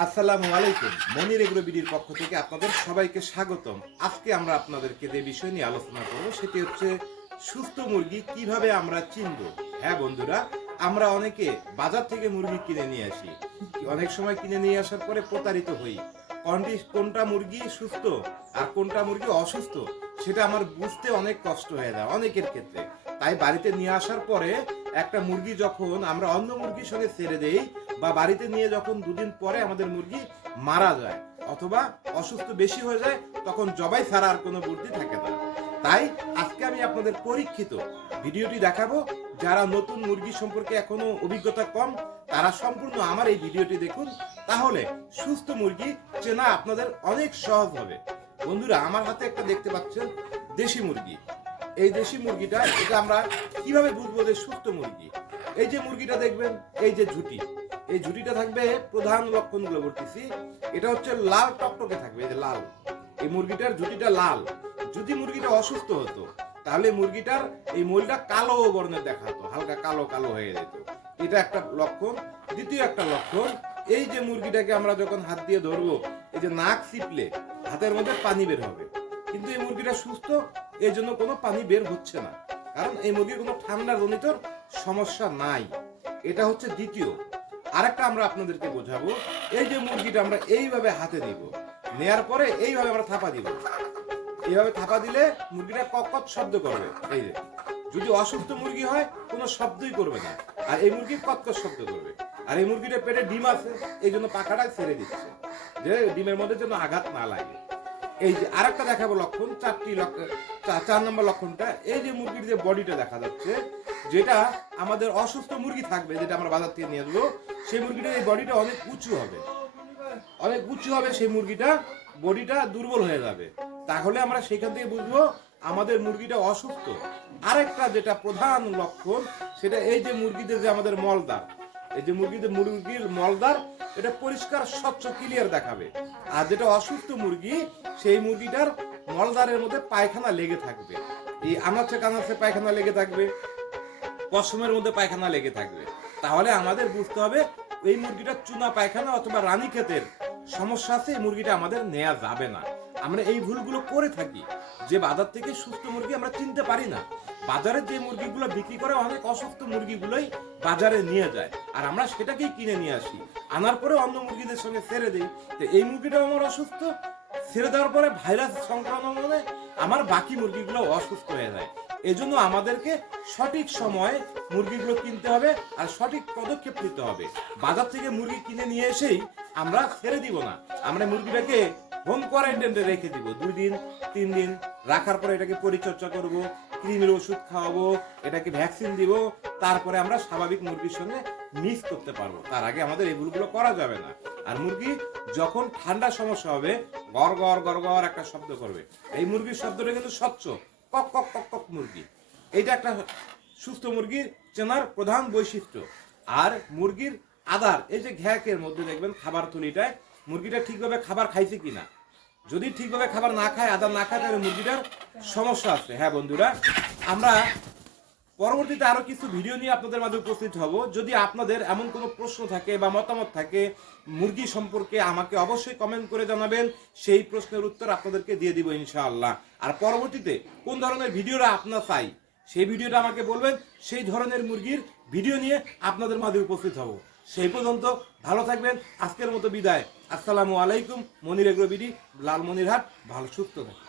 আসসালামু আলাইকুম। মনির এগ্রো বিডির পক্ষ থেকে আপনাদের সবাইকে স্বাগতম। আজকে আমরা আপনাদেরকে যে বিষয় নিয়ে আলোচনা করব সেটি হচ্ছে সুস্থ মুরগি কিভাবে আমরা চিনব। হ্যাঁ বন্ধুরা, আমরা অনেকে বাজার থেকে মুরগি কিনে নিয়ে আসি, অনেক সময় কিনে নিয়ে আসার পরে প্রতারিত হই। কোনটা মুরগি সুস্থ আর কোনটা মুরগি অসুস্থ সেটা আমার বুঝতে অনেক কষ্ট হয়ে যায় অনেকের ক্ষেত্রে। তাই বাড়িতে নিয়ে আসার পরে একটা মুরগি যখন আমরা অন্য মুরগির সঙ্গে ছেড়ে দেই বা বাড়িতে নিয়ে যখন দুদিন পরে আমাদের মুরগি মারা যায় অথবা অসুস্থ বেশি হয়ে যায়, তখন জবাই ছাড়া আর কোনো বুদ্ধি থাকে না। তাই আজকে আমি আপনাদের পরীক্ষিত ভিডিওটি দেখাবো। যারা নতুন মুরগি সম্পর্কে এখনো অভিজ্ঞতা কম, তারা সম্পূর্ণ আমার এই ভিডিওটি দেখুন, তাহলে সুস্থ মুরগি চেনা আপনাদের অনেক সহজ হবে। বন্ধুরা, আমার হাতে একটা দেখতে পাচ্ছেন দেশি মুরগি। এই দেশি মুরগিটা, এটা আমরা কিভাবে বুঝবো যে সুস্থ মুরগি? এই যে মুরগিটা দেখবেন, এই যে ঝুঁটি, এই ঝুঁটিটা থাকবে, প্রধান লক্ষণগুলো বলতেছি। এটা হচ্ছে লাল টকটকে থাকবে, এই যে লাল, এই মুরগিটার ঝুঁটিটা লাল। যদি মুরগিটা অসুস্থ হতো তাহলে মুরগিটার এই মইলটা কালো বর্ণের দেখাতো, হালকা কালো কালো হয়ে যেত। এটা একটা লক্ষণ। দ্বিতীয় একটা লক্ষণ, এই যে মুরগিটাকে আমরা যখন হাত দিয়ে ধরবো, এই যে নাক চিপলে হাতের মধ্যে পানি বের হবে, কিন্তু এই মুরগিটা সুস্থ, এই জন্য কোনো পানি বের হচ্ছে না, কারণ এই মুরগির কোনো ঠান্ডা জনিত সমস্যা নাই। এটা হচ্ছে দ্বিতীয়। আরেকটা আমরা আপনাদেরকে বোঝাবো, এই যে মুরগিটা আমরা এইভাবে হাতে নিব, নেয়ার পরে এইভাবে আমরা থাপা দিব। এইভাবে থাপা দিলে মুরগিটা ককত শব্দ করবে। এই যে, যদি অসুস্থ মুরগি হয় কোনো শব্দই করবে না, আর এই মুরগি কতকত শব্দ করবে। আর এই মুরগিটা পেটে ডিম আছে, এই জন্য পাখাটা ছেড়ে দিচ্ছে, যে ডিমের মধ্যে যেন আঘাত না লাগে। এই যে আরেকটা দেখাবো লক্ষণ, চার নম্বর লক্ষণটা, এই যে মুরগির যে বডিটা দেখা যাচ্ছে, যেটা আমাদের অসুস্থ মুরগি থাকবে, যেটা আমরা বাজার থেকে নিয়ে আসবো, সেই মুরগিটার এই বডিটা অনেক উঁচু হবে, অনেক উঁচু হবে। সেই মুরগিটা বডিটা দুর্বল হয়ে যাবে, তাহলে আমরা সেখান থেকে বুঝবো আমাদের মুরগিটা অসুস্থ। আরেকটা যেটা প্রধান লক্ষণ, সেটা এই যে মুরগিদের যে আমাদের মলদার, এই যে মুরগির মলদার, এটা পরিষ্কার স্বচ্ছ ক্লিয়ার দেখাবে। আর যেটা অসুস্থ মুরগি, সেই মুরগিটার মলদারের মধ্যে পায়খানা লেগে থাকবে, এই আনাচে কানাচে পায়খানা লেগে থাকবে, পশমের মধ্যে পায়খানা লেগে থাকবে। তাহলে আমাদের বুঝতে হবে এই মুরগিটার চুনা পায়খানা অথবা রানীক্ষেতের সমস্যা আছে, এই মুরগিটা আমাদের নেওয়া যাবে না। আমরা এই ভুলগুলো করে থাকি, যে বাজার থেকে সুস্থ মুরগি আমরা চিনতে পারি না। বাজারে যে মুরগিগুলো বিক্রি করে, অনেক অসুস্থ মুরগিগুলোই বাজারে নিয়ে যায়, আর আমরা সেটাকেই কিনে নিয়ে আসি, আনার পরে অন্য মুরগিদের সঙ্গে ছেড়ে দিই। তো এই মুরগিটাও আমার অসুস্থ, ছেড়ে দেওয়ার পরে ভাইরাস সংক্রমণে আমার বাকি মুরগিগুলো অসুস্থ হয়ে যায়। এই জন্য আমাদেরকে সঠিক সময়ে মুরগিগুলো কিনতে হবে আর সঠিক পদক্ষেপ নিতে হবে। বাজার থেকে মুরগি কিনে নিয়ে এসেই আমরা ছেড়ে দিব না, আমরা মুরগিটাকে হোম কোয়ারেন্টাইনে রেখে দিব 2 দিন 3 দিন। রাখার পরে এটাকে পরিচর্যা করব, কৃমির ওষুধ খাওয়াবো, এটাকে ভ্যাকসিন দিব, তারপরে আমরা স্বাভাবিক মুরগির সঙ্গে মিক্স করতে পারবো। তার আগে আমাদের এগুলো করা যাবে না। আর মুরগি যখন ঠান্ডা সমস্যা হবে, গড় গড় গড় গড় একটা শব্দ করবে। এই মুরগির শব্দটা কিন্তু স্বচ্ছ, কক কক কক কক মুরগি। এইটা একটা সুস্থ মুরগির চেনার প্রধান বৈশিষ্ট্য। আর মুরগির আদার, এই যে ঘ্যাকের মধ্যে দেখবেন খাবার থলিটায় মুরগিটা ঠিকভাবে খাবার খাইছে কিনা। যদি ঠিকভাবে খাবার না খায়, আদার না খায়, তাহলে মুরগিটার সমস্যা আছে। হ্যাঁ বন্ধুরা, আমরা পরবর্তীতে আরো কিছু ভিডিও নিয়ে আপনাদের মাঝে উপস্থিত হব। যদি আপনাদের এমন কোনো প্রশ্ন থাকে বা মতামত থাকে মুরগি সম্পর্কে, আমাকে অবশ্যই কমেন্ট করে জানাবেন, সেই প্রশ্নের উত্তর আপনাদেরকে দিয়ে দিব ইনশাআল্লাহ। আর পরবর্তীতে কোন ধরনের ভিডিওটা আপনার চাই, সেই ভিডিওটা আমাকে বলবেন, সেই ধরনের মুরগির ভিডিও নিয়ে আপনাদের মাঝে উপস্থিত হব। সেই পর্যন্ত ভালো থাকবেন, আজকের মতো বিদায়। আসসালামু আলাইকুম। মনির এগ্রো বিডি, লালমনিরহাট। ভালো সুস্থ থাকবেন।